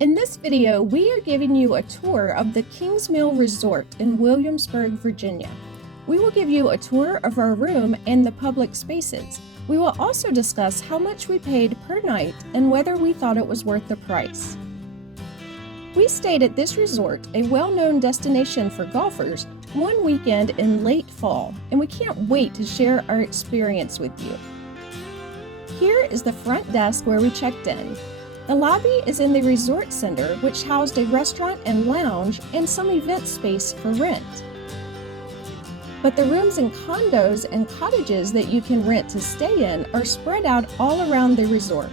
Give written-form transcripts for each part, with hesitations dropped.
In this video, we are giving you a tour of the Kingsmill Resort in Williamsburg, Virginia. We will give you a tour of our room and the public spaces. We will also discuss how much we paid per night and whether we thought it was worth the price. We stayed at this resort, a well-known destination for golfers, one weekend in late fall, and we can't wait to share our experience with you. Here is the front desk where we checked in. The lobby is in the resort center, which housed a restaurant and lounge and some event space for rent. But the rooms in condos and cottages that you can rent to stay in are spread out all around the resort.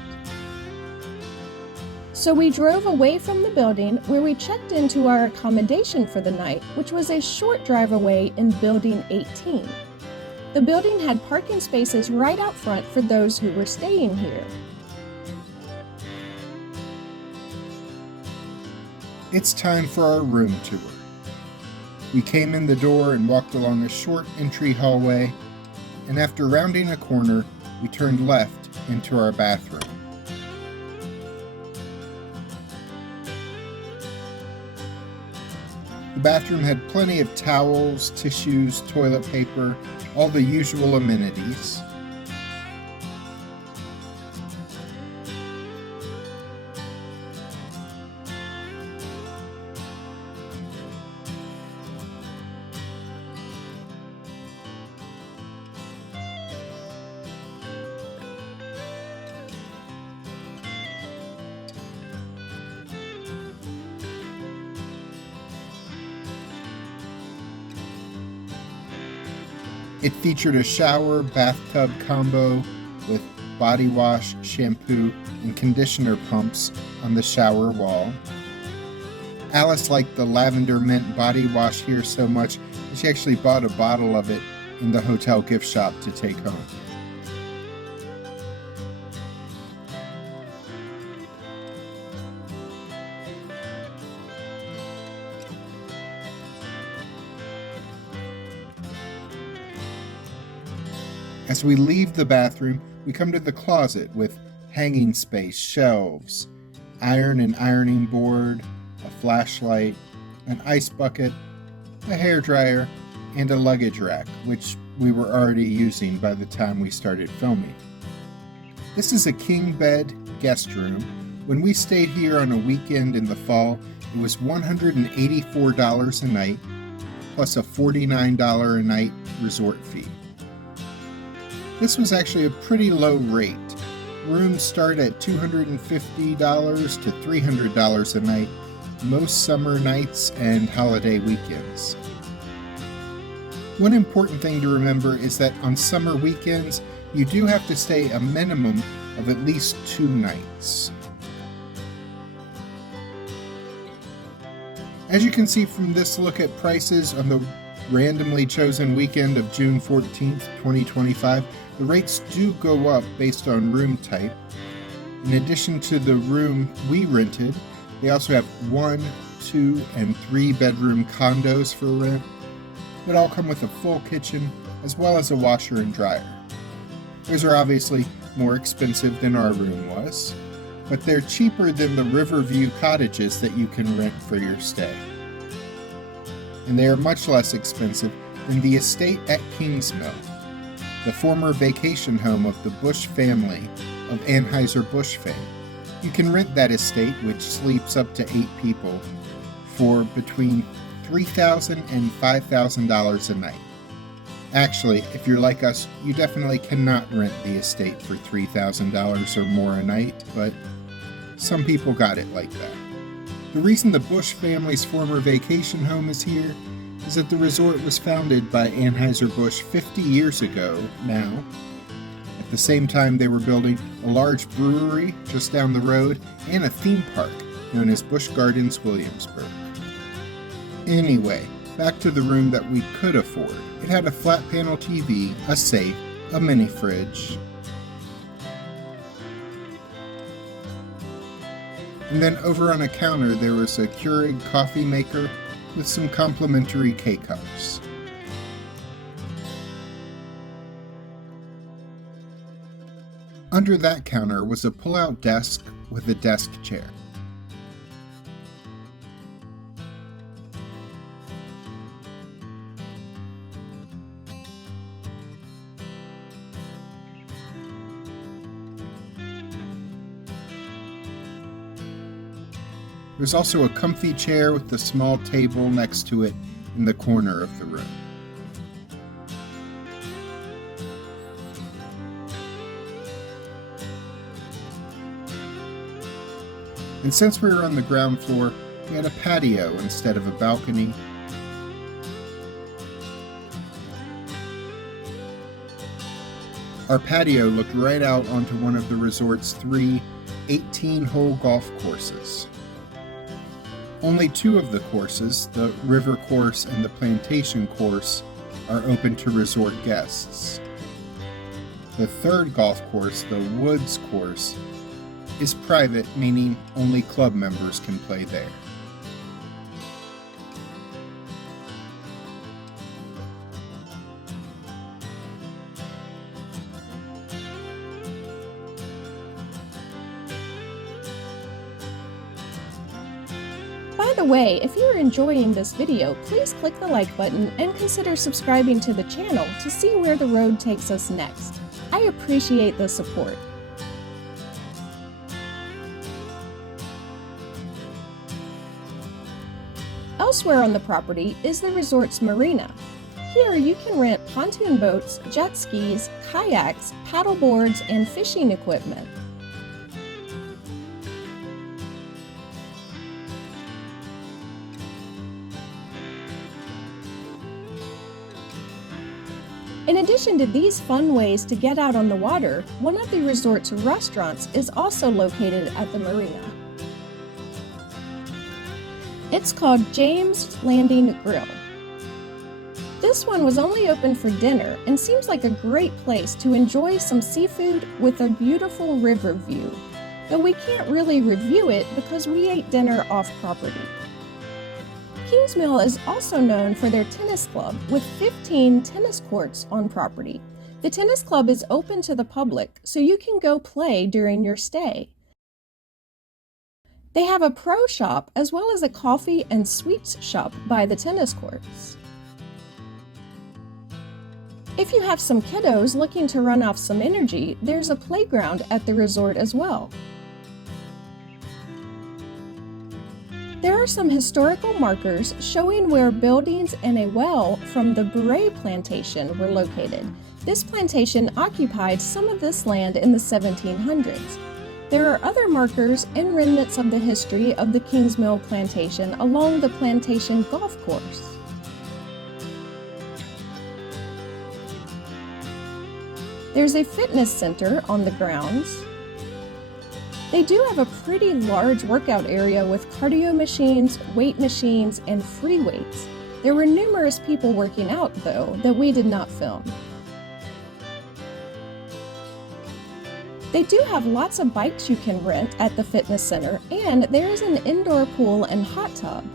So we drove away from the building where we checked into our accommodation for the night, which was a short drive away in Building 18. The building had parking spaces right out front for those who were staying here. It's time for our room tour. We came in the door and walked along a short entry hallway, and after rounding a corner, we turned left into our bathroom. The bathroom had plenty of towels, tissues, toilet paper, all the usual amenities. It featured a shower bathtub combo with body wash, shampoo, and conditioner pumps on the shower wall. Alice liked the lavender mint body wash here so much that she actually bought a bottle of it in the hotel gift shop to take home. As we leave the bathroom, we come to the closet with hanging space, shelves, iron and ironing board, a flashlight, an ice bucket, a hairdryer, and a luggage rack, which we were already using by the time we started filming. This is a king bed guest room. When we stayed here on a weekend in the fall, it was $184 a night, plus a $49 a night resort fee. This was actually a pretty low rate. Rooms start at $250 to $300 a night, most summer nights and holiday weekends. One important thing to remember is that on summer weekends, you do have to stay a minimum of at least 2 nights. As you can see from this look at prices on the randomly chosen weekend of June 14th, 2025, the rates do go up based on room type. In addition to the room we rented, they also have 1, 2, and 3 bedroom condos for rent that all come with a full kitchen as well as a washer and dryer. Those are obviously more expensive than our room was, but they're cheaper than the Riverview cottages that you can rent for your stay. And they are much less expensive than the estate at Kingsmill, the former vacation home of the Bush family of Anheuser-Busch fame. You can rent that estate, which sleeps up to 8 people, for between $3,000 and $5,000 a night. Actually, if you're like us, you definitely cannot rent the estate for $3,000 or more a night, but some people got it like that. The reason the Bush family's former vacation home is here is that the resort was founded by Anheuser-Busch 50 years ago now. At the same time, they were building a large brewery just down the road and a theme park known as Busch Gardens Williamsburg. Anyway, back to the room that we could afford. It had a flat panel TV, a safe, a mini fridge, and then over on a counter there was a Keurig coffee maker with some complimentary K-Cups. Under that counter was a pull-out desk with a desk chair. There's also a comfy chair with a small table next to it in the corner of the room. And since we were on the ground floor, we had a patio instead of a balcony. Our patio looked right out onto one of the resort's 3 18-hole golf courses. Only 2 of the courses, the River Course and the Plantation Course, are open to resort guests. The 3rd golf course, the Woods Course, is private, meaning only club members can play there. By the way, if you're enjoying this video, please click the like button and consider subscribing to the channel to see where the road takes us next. I appreciate the support. Elsewhere on the property is the resort's marina. Here you can rent pontoon boats, jet skis, kayaks, paddle boards, and fishing equipment. In addition to these fun ways to get out on the water, one of the resort's restaurants is also located at the marina. It's called James Landing Grill. This one was only open for dinner and seems like a great place to enjoy some seafood with a beautiful river view, though we can't really review it because we ate dinner off property. Kingsmill is also known for their tennis club with 15 tennis courts on property. The tennis club is open to the public, so you can go play during your stay. They have a pro shop as well as a coffee and sweets shop by the tennis courts. If you have some kiddos looking to run off some energy, there's a playground at the resort as well. There are some historical markers showing where buildings and a well from the Beret plantation were located. This plantation occupied some of this land in the 1700s. There are other markers and remnants of the history of the Kingsmill plantation along the plantation golf course. There's a fitness center on the grounds. They do have a pretty large workout area with cardio machines, weight machines, and free weights. There were numerous people working out, though, that we did not film. They do have lots of bikes you can rent at the fitness center, and there is an indoor pool and hot tub.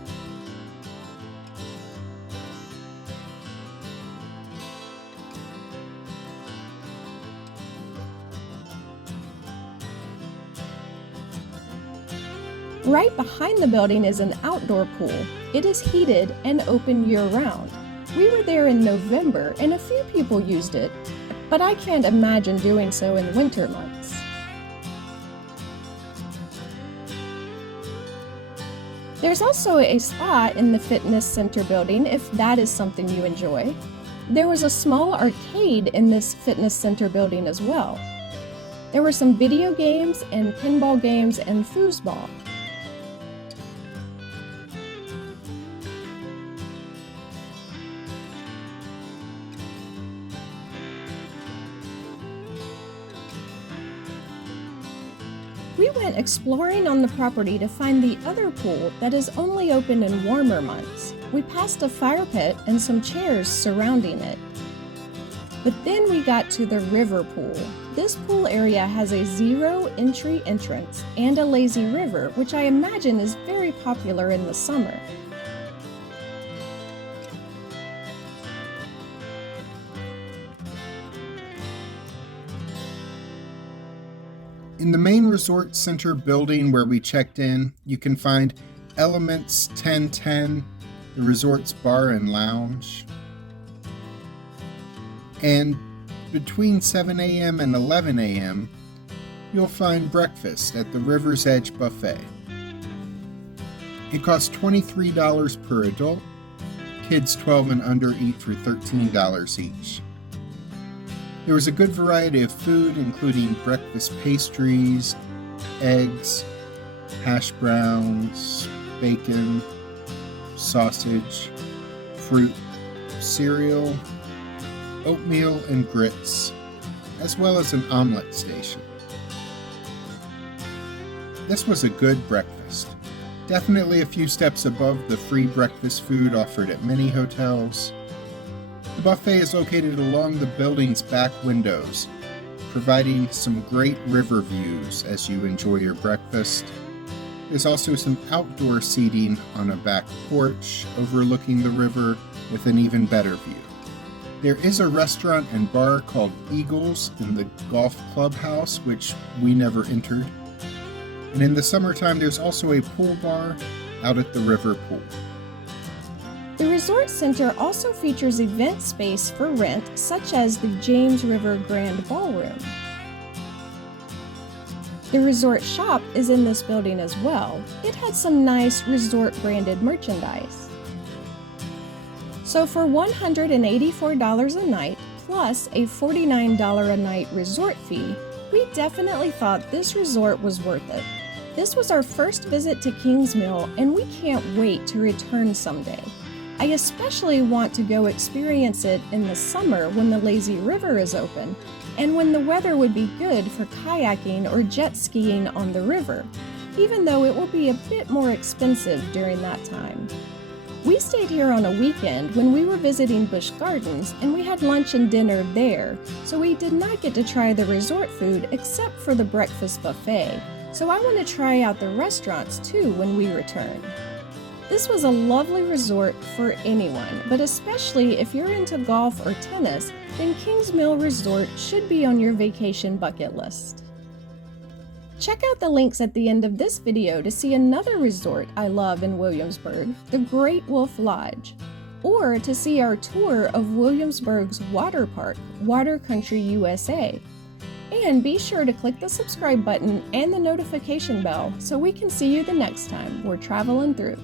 Right behind the building is an outdoor pool. It is heated and open year-round. We were there in November and a few people used it, but I can't imagine doing so in winter months. There's also a spa in the fitness center building if that is something you enjoy. There was a small arcade in this fitness center building as well. There were some video games and pinball games and foosball. We went exploring on the property to find the other pool that is only open in warmer months. We passed a fire pit and some chairs surrounding it. But then we got to the river pool. This pool area has a zero entry entrance and a lazy river, which I imagine is very popular in the summer. In the main resort center building where we checked in, you can find Elements 1010, the resort's bar and lounge. And between 7 a.m. and 11 a.m., you'll find breakfast at the River's Edge Buffet. It costs $23 per adult. Kids 12 and under eat for $13 each. There was a good variety of food, including breakfast pastries, eggs, hash browns, bacon, sausage, fruit, cereal, oatmeal, and grits, as well as an omelet station. This was a good breakfast. Definitely a few steps above the free breakfast food offered at many hotels. The buffet is located along the building's back windows, providing some great river views as you enjoy your breakfast. There's also some outdoor seating on a back porch overlooking the river with an even better view. There is a restaurant and bar called Eagles in the golf clubhouse, which we never entered. And in the summertime, there's also a pool bar out at the river pool. The resort center also features event space for rent, such as the James River Grand Ballroom. The resort shop is in this building as well. It had some nice resort-branded merchandise. So for $184 a night, plus a $49 a night resort fee, we definitely thought this resort was worth it. This was our first visit to Kingsmill, and we can't wait to return someday. I especially want to go experience it in the summer when the lazy river is open, and when the weather would be good for kayaking or jet skiing on the river, even though it will be a bit more expensive during that time. We stayed here on a weekend when we were visiting Busch Gardens, and we had lunch and dinner there, so we did not get to try the resort food except for the breakfast buffet, so I want to try out the restaurants too when we return. This was a lovely resort for anyone, but especially if you're into golf or tennis, then Kingsmill Resort should be on your vacation bucket list. Check out the links at the end of this video to see another resort I love in Williamsburg, the Great Wolf Lodge, or to see our tour of Williamsburg's water park, Water Country USA. And be sure to click the subscribe button and the notification bell so we can see you the next time we're traveling through.